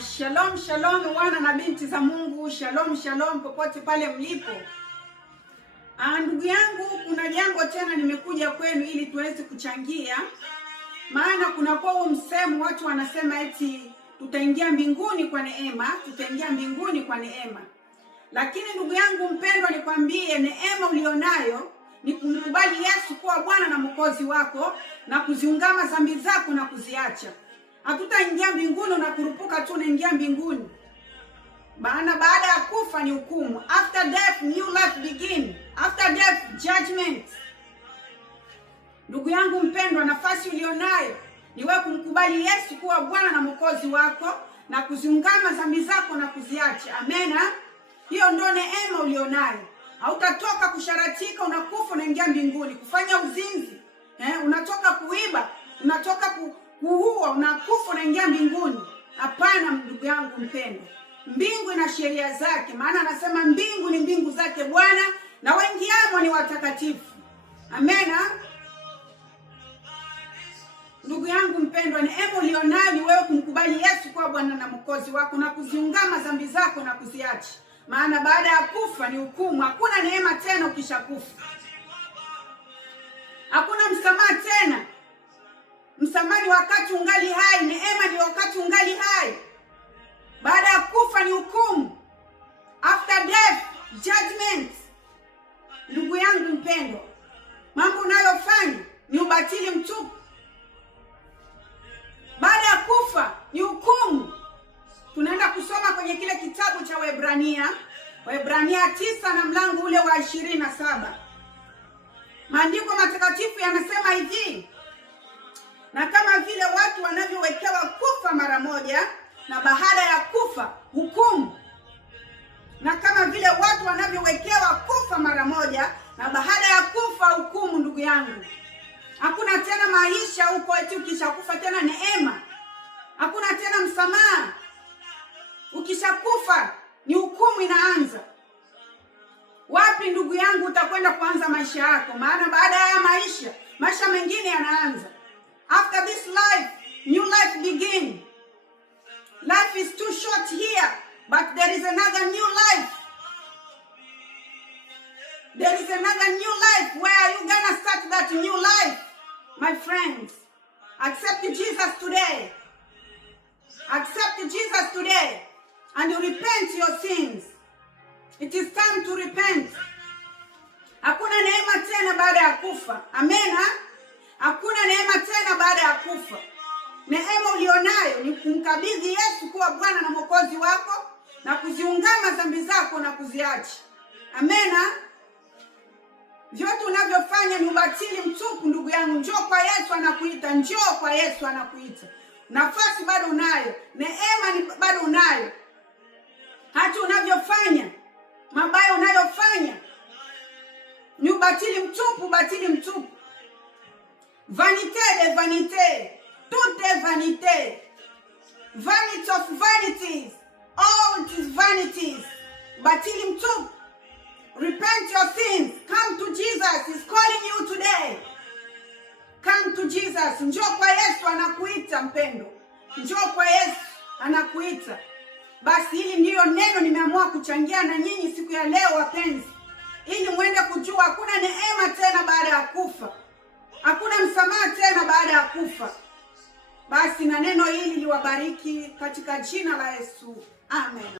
Shalom shalom wana na binti za Mungu, shalom shalom popote pale mlipo. Ndugu yangu, kuna jambo tena nimekuja kwenu ili tuweze kuchangia. Maana kuna kwa msemo watu wanasema eti tutaingia mbinguni kwa neema, tutaingia mbinguni kwa neema. Lakini ndugu yangu mpendwa, nikwambie neema ulionayo ni kumkubali Yesu kuwa Bwana na Mwokozi wako na kuziungama dhambi zako na kuziacha. Hatutaingia mbinguni na kurupuka tu naingia mbinguni. Maana baada ya kufa ni hukumu. After death new life begin. After death judgment. Ndugu yangu mpendwa, nafasi ulionayo ni wewe kumkubali Yesu kuwa Bwana na Mwokozi wako na kuziungama dhambi zako na kuziacha. Amena. Hiyo ndio neema ulionayo. Hautatoka kusharatika unakufa unaingia mbinguni. Kufanya uzinzi, unatoka kuiba, unatoka kuua, unakufa unaingia mbinguni. Hapana ndugu yangu mpendwa. Mbingu ina sheria zake. Maana anasema mbingu ni mbingu zake Bwana na waingiamo ni watakatifu. Amena. Ndugu yangu mpendwa, neema ulionayo ni wewe kumkubali Yesu kuwa Bwana na Mwokozi wako na kuziungama dhambi zako na kuziacha. Maana baada ya kufa ni hukumu. Hakuna neema tena ukishakufa. Hakuna msamaha tena. Msamaha ni wakati ungali hai, neema ni wakati ungali hai. Baada ya kufa ni hukumu. After death judgment. Ndugu yangu mpendwa, mambo unayofanya ni ubatili mtupu. Baada ya kufa ni hukumu. Tunaenda kusoma kwenye kile kitabu cha Waebrania 9 na mlango ule wa 27. Maandiko matakatifu yanasema hivi: na kama vile watu wanavyowekewa kufa mara moja na baada ya kufa hukumu. Na kama vile watu wanavyowekewa kufa mara moja na baada ya kufa hukumu. Ndugu yangu, hakuna tena maisha huko eti ukishakufa tena neema. Hakuna tena msamaha. Ukishakufa ni hukumu inaanza. Wapi ndugu yangu utakwenda kuanza maisha yako? Maana baada ya maisha mengine yanaanza. After this life, new life begin. Life is too short here, but there is another new life. There is another new life. Where are you gonna start that new life? My friends, accept Jesus today. Accept Jesus today. And you repent your sins. It is time to repent. Hakuna neema tena baada ya kufa. Amena. Hakuna neema tena baada ya kufa. Neema ulionayo ni kumkabidhi Yesu kuwa Bwana na Mwokozi wako na kuziungama dhambi zako na kuziacha. Amena. Vyote unavyofanya ni ubatili mtupu ndugu yangu. Njoo kwa Yesu anakuita. Njoo kwa Yesu anakuita. Nafasi bado unayo. Neema bado unayo. Hata unavyofanya mabaya unayofanya ni ubatili mtupu, batili mtupu. Vanité de vanité, tout est vanité. Vanity of vanities, all it is vanities. Batili mtupu. Repent your sins. Come to Jesus. He's calling you today. Come to Jesus. Njoo kwa Yesu anakuita mpendo. Njoo kwa Yesu anakuita. Basi hili ndiyo neno nimeamua kuchangia na nyinyi siku ya leo wapenzi. Ili muende kujua hakuna neema tena baada ya kufa. Hakuna msamaha tena baada ya kufa. Basi na neno hili liwabariki katika jina la Yesu. Amen.